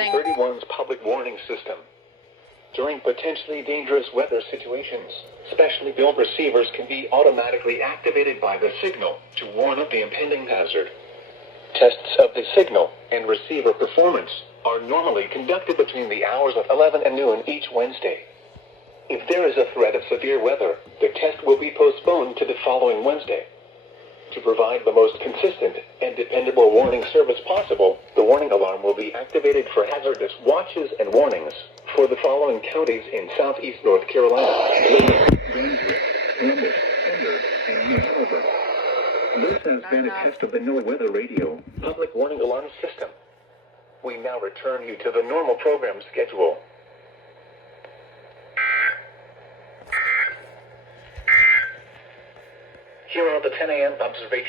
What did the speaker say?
anything. KHB31's public warning system. During potentially dangerous weather situations, specially built receivers can be automatically activated by the signal to warn of the impending hazard. Tests of the signal and receiver performance are normally conducted between the hours of 11 and noon each Wednesday. If there is a threat of severe weather, the test will be postponed to the following Wednesday. To provide the most consistent and dependable warning service possible, the warning alarm will be activated for hazardous watches and warnings for the following counties in southeast North Carolina: Brunswick, Columbus, Pender, and New Hanover. This has been a test of the NOAA Weather Radio public warning alarm system. We now return you to the normal program schedule. Here are the 10 a.m. observations.